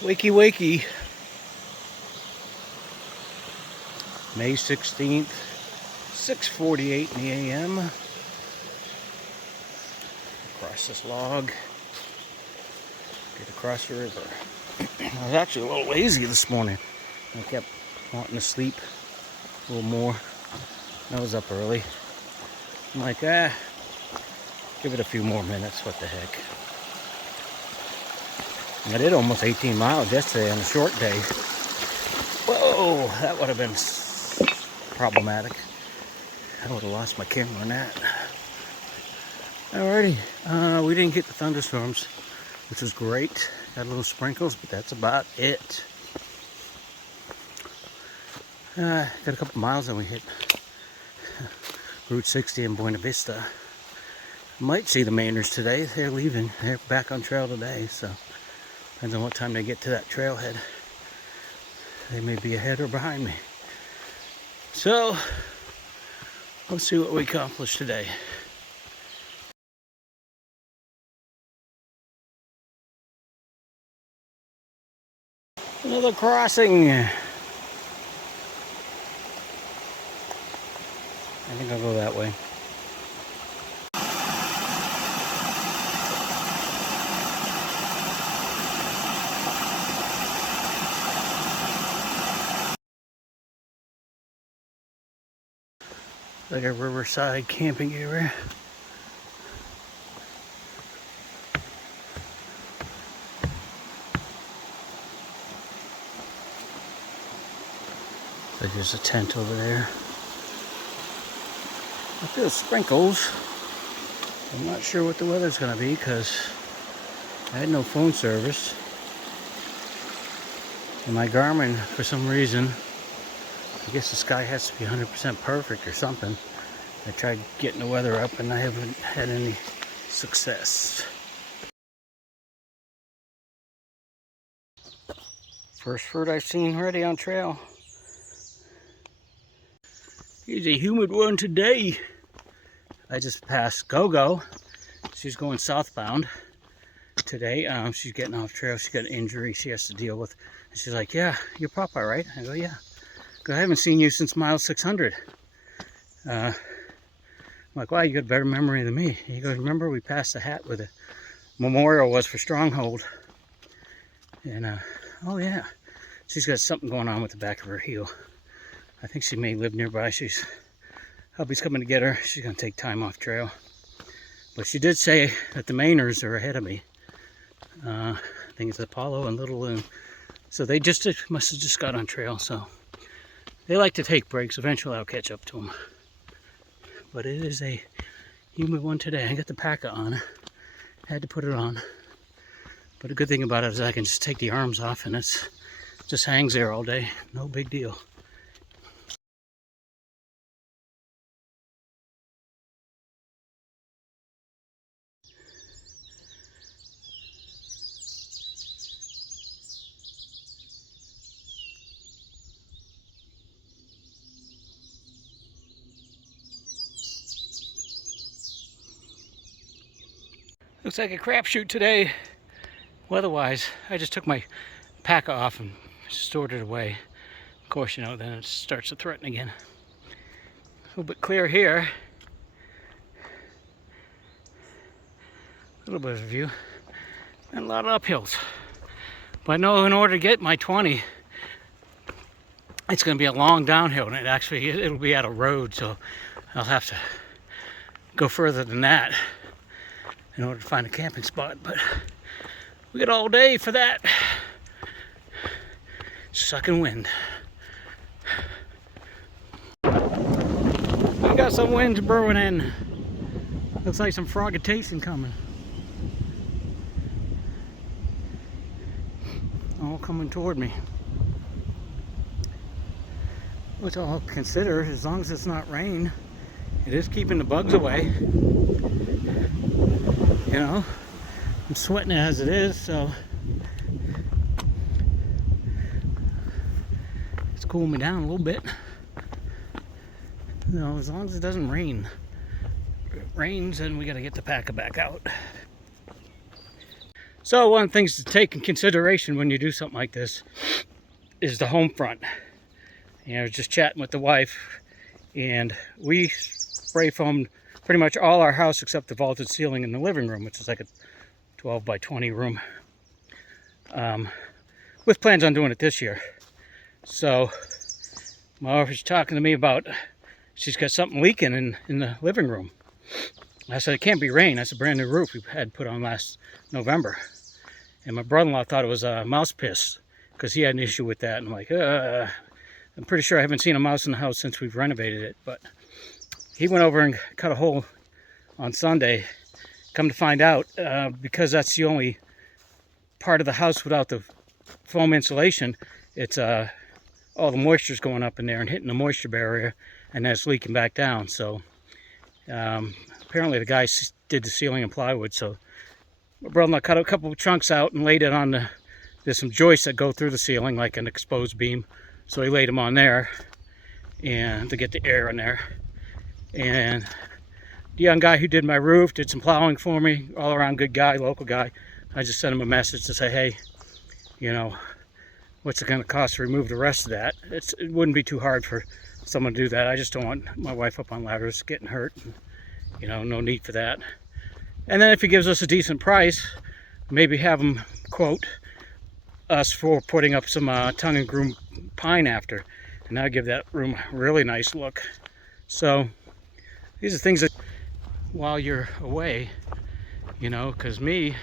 Wakey wakey. May 16th, 6:48 in the a.m. Across this log. Get across the river. I was actually a little lazy this morning. I kept wanting to sleep a little more. I was up early. I'm like, give it a few more minutes, what the heck. I did almost 18 miles yesterday on a short day. Whoa, that would have been problematic. I would have lost my camera on that. Alrighty, we didn't get the thunderstorms, which was great. Got little sprinkles, but that's about it. Got a couple miles and we hit Route 60 in Buena Vista. Might see the Mainers today. They're leaving. They're back on trail today, so depends on what time they get to that trailhead. They may be ahead or behind me. So, let's see what we accomplish today. Another crossing. I think I'll go that way. Like a riverside camping area. So there's a tent over there. I feel sprinkles. I'm not sure what the weather's going to be because I had no phone service. And my Garmin, for some reason, I guess the sky has to be 100% perfect or something. I tried getting the weather up and I haven't had any success. First fruit I've seen already on trail. Here's a humid one today. I just passed Go-Go. She's going southbound today. She's getting off trail. She's got an injury she has to deal with. And she's like, yeah, you're Papa, right? I go, yeah. I haven't seen you since mile 600. I'm like, wow, you got a better memory than me. He goes, remember we passed the hat where the memorial was for Stronghold? And, oh yeah, she's got something going on with the back of her heel. I think she may live nearby. Hubby's coming to get her. She's going to take time off trail. But she did say that the Mainers are ahead of me. I think it's Apollo and Little Loon. So they must have just got on trail, so. They like to take breaks. Eventually I'll catch up to them. But it is a humid one today. I got the packer on. Had to put it on. But the good thing about it is I can just take the arms off and it just hangs there all day. No big deal. Looks like a crapshoot today, weather-wise. I just took my pack off and stored it away. Of course, you know, then it starts to threaten again. A little bit clear here. A little bit of a view. And a lot of uphills. But I know in order to get my 20, it's going to be a long downhill. And it'll be at a road, so I'll have to go further than that in order to find a camping spot, but we got all day for that. Sucking wind. We got some winds brewing in. Looks like some froggitation coming. All coming toward me. Which I'll consider, as long as it's not rain. It is keeping the bugs away. You know, I'm sweating it as it is, so it's cooling me down a little bit. You know, as long as it doesn't rain. If it rains, then we gotta get the packer back out. So one of the things to take in consideration when you do something like this is the home front. You know, just chatting with the wife, and we spray foamed pretty much all our house except the vaulted ceiling in the living room, which is like a 12 by 20 room, with plans on doing it this year. So my wife was talking to me about she's got something leaking in the living room. I said, it can't be rain. That's a brand new roof we had put on last November. And my brother-in-law thought it was mouse piss because he had an issue with that. And I'm like, I'm pretty sure I haven't seen a mouse in the house since we've renovated it. But he went over and cut a hole on Sunday. Come to find out, because that's the only part of the house without the foam insulation, it's all the moisture's going up in there and hitting the moisture barrier, and then it's leaking back down. So apparently the guy did the ceiling and plywood. So my brother-in-law cut a couple of chunks out and laid it on there's some joists that go through the ceiling like an exposed beam. So he laid them on there and to get the air in there. And the young guy who did my roof did some plowing for me, all around good guy, local guy. I just sent him a message to say, hey, you know, what's it going to cost to remove the rest of that? It wouldn't be too hard for someone to do that. I just don't want my wife up on ladders getting hurt. And, you know, no need for that. And then if he gives us a decent price, maybe have him quote us for putting up some tongue and groom pine after. And that'll give that room a really nice look. So these are things that while you're away, you know, because me,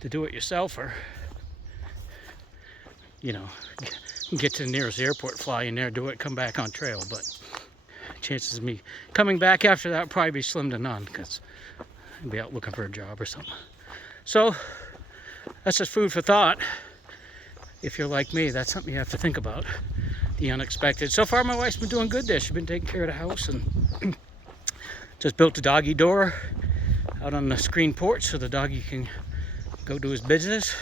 to do it yourselfer, you know, get to the nearest airport, fly in there, do it, come back on trail. But chances of me coming back after that would probably be slim to none, because I'd be out looking for a job or something. So that's just food for thought. If you're like me, that's something you have to think about, the unexpected. So far my wife's been doing good there. She's been taking care of the house and just built a doggy door out on the screen porch so the doggy can go do his business.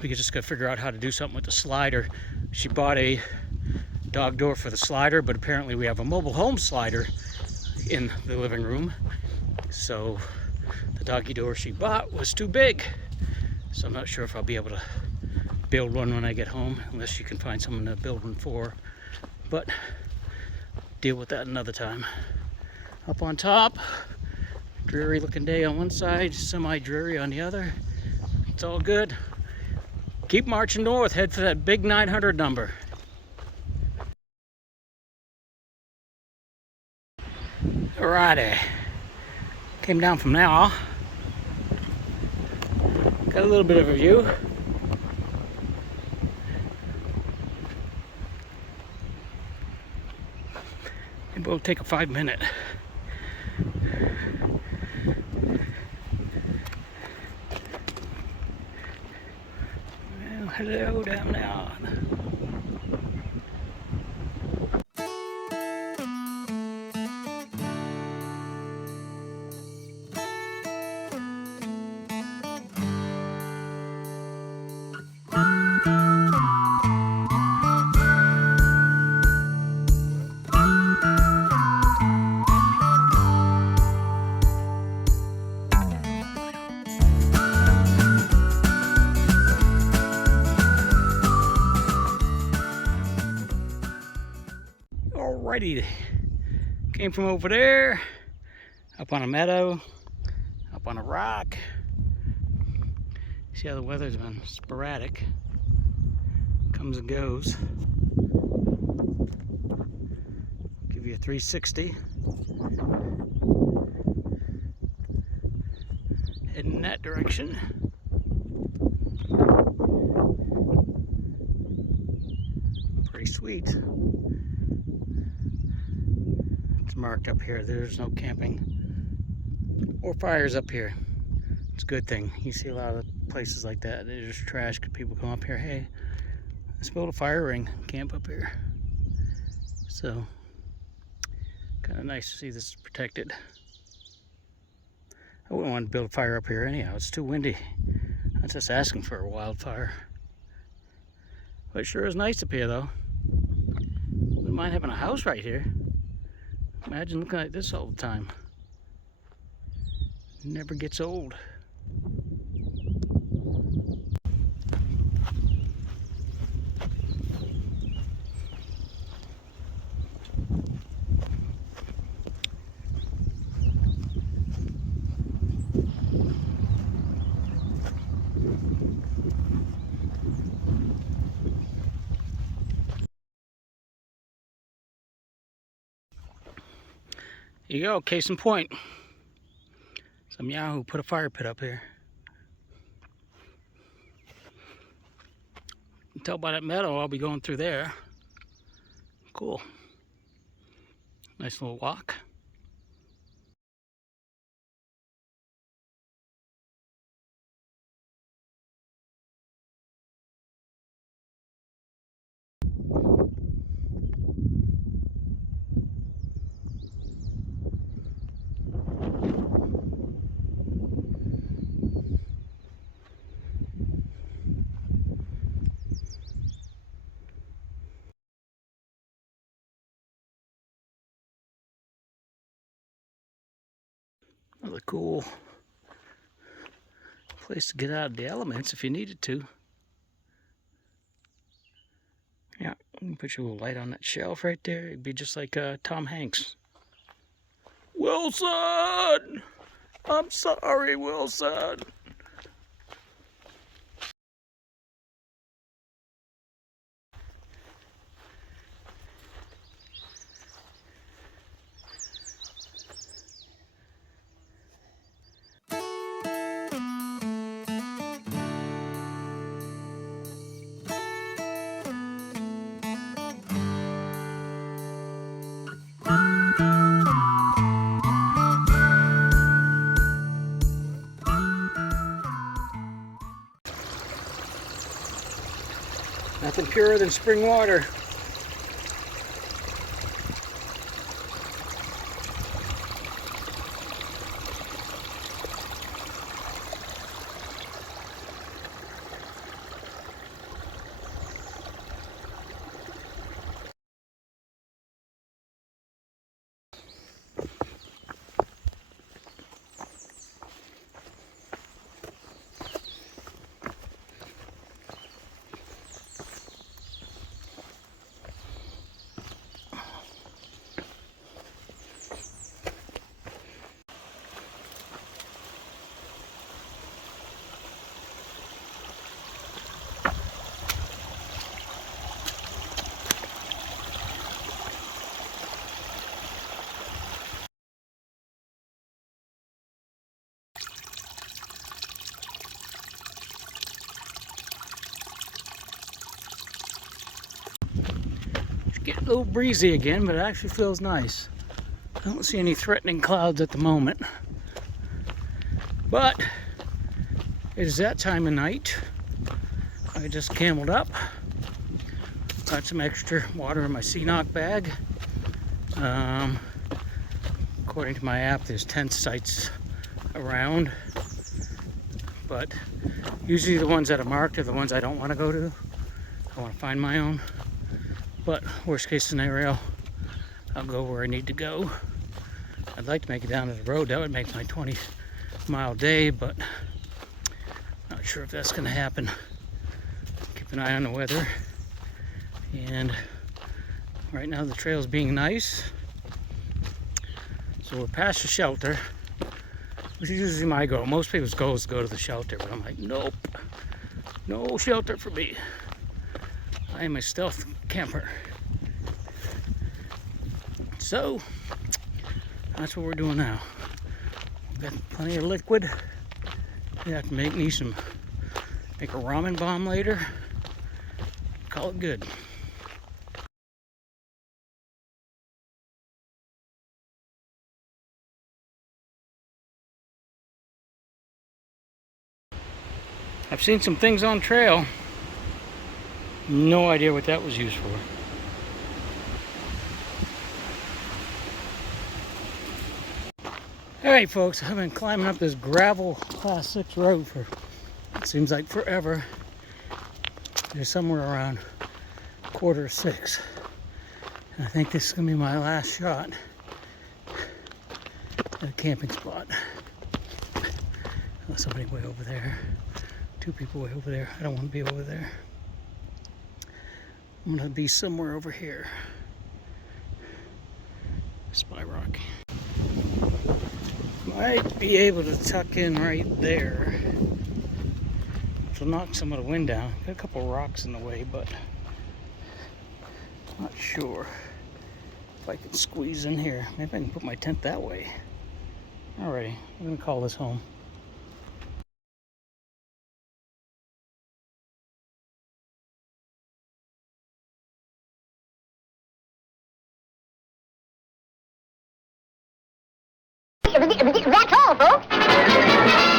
We just got to figure out how to do something with the slider. She bought a dog door for the slider, but apparently we have a mobile home slider in the living room. So the doggy door she bought was too big. So I'm not sure if I'll be able to build one when I get home, unless you can find someone to build one for. But deal with that another time. Up on top, dreary looking day on one side, semi-dreary on the other. It's all good. Keep marching north, head for that big 900 number. Alrighty, came down from now. Got a little bit of a view. Maybe we'll take a 5-minute. Well, hello down there. Alrighty, came from over there, up on a meadow, up on a rock. See how the weather's been sporadic, comes and goes. Give you a 360. Heading in that direction. Pretty sweet. Marked up here. There's no camping or fires up here. It's a good thing. You see a lot of places like that. There's just trash. People come up here. Hey, let's build a fire ring. Camp up here. So, kind of nice to see this is protected. I wouldn't want to build a fire up here anyhow. It's too windy. That's just asking for a wildfire. But it sure is nice up here, though. Wouldn't mind having a house right here. Imagine looking like this all the time. Never gets old. Here you go, case in point. Some Yahoo put a fire pit up here. You can tell by that meadow I'll be going through there. Cool. Nice little walk. Another cool place to get out of the elements if you needed to. Yeah, you can put your little light on that shelf right there. It'd be just like Tom Hanks. Wilson! I'm sorry, Wilson. Nothing purer than spring water. Getting a little breezy again, but it actually feels nice. I don't see any threatening clouds at the moment. But it is that time of night. I just cameled up. Got some extra water in my CNOC bag. According to my app, there's 10 sites around. But usually the ones that are marked are the ones I don't want to go to. I want to find my own. But worst case scenario, I'll go where I need to go. I'd like to make it down to the road. That would make my 20-mile day, but not sure if that's going to happen. Keep an eye on the weather. And right now the trail's being nice. So we're past the shelter, which is usually my goal. Most people's goal is to go to the shelter, but I'm like, nope, no shelter for me. I am a stealth camper. So that's what we're doing now. We've got plenty of liquid. We have to make a ramen bomb later. Call it good. I've seen some things on trail. No idea what that was used for. Alright folks, I've been climbing up this gravel class 6 road for, it seems like forever. There's somewhere around 5:45. And I think this is going to be my last shot at a camping spot. Unless somebody way over there. 2 people way over there. I don't want to be over there. I'm going to be somewhere over here. Spy rock. Might be able to tuck in right there, which will knock some of the wind down. Got a couple rocks in the way, but not sure. If I can squeeze in here. Maybe I can put my tent that way. Alrighty, I'm gonna call this home. That's all, folks.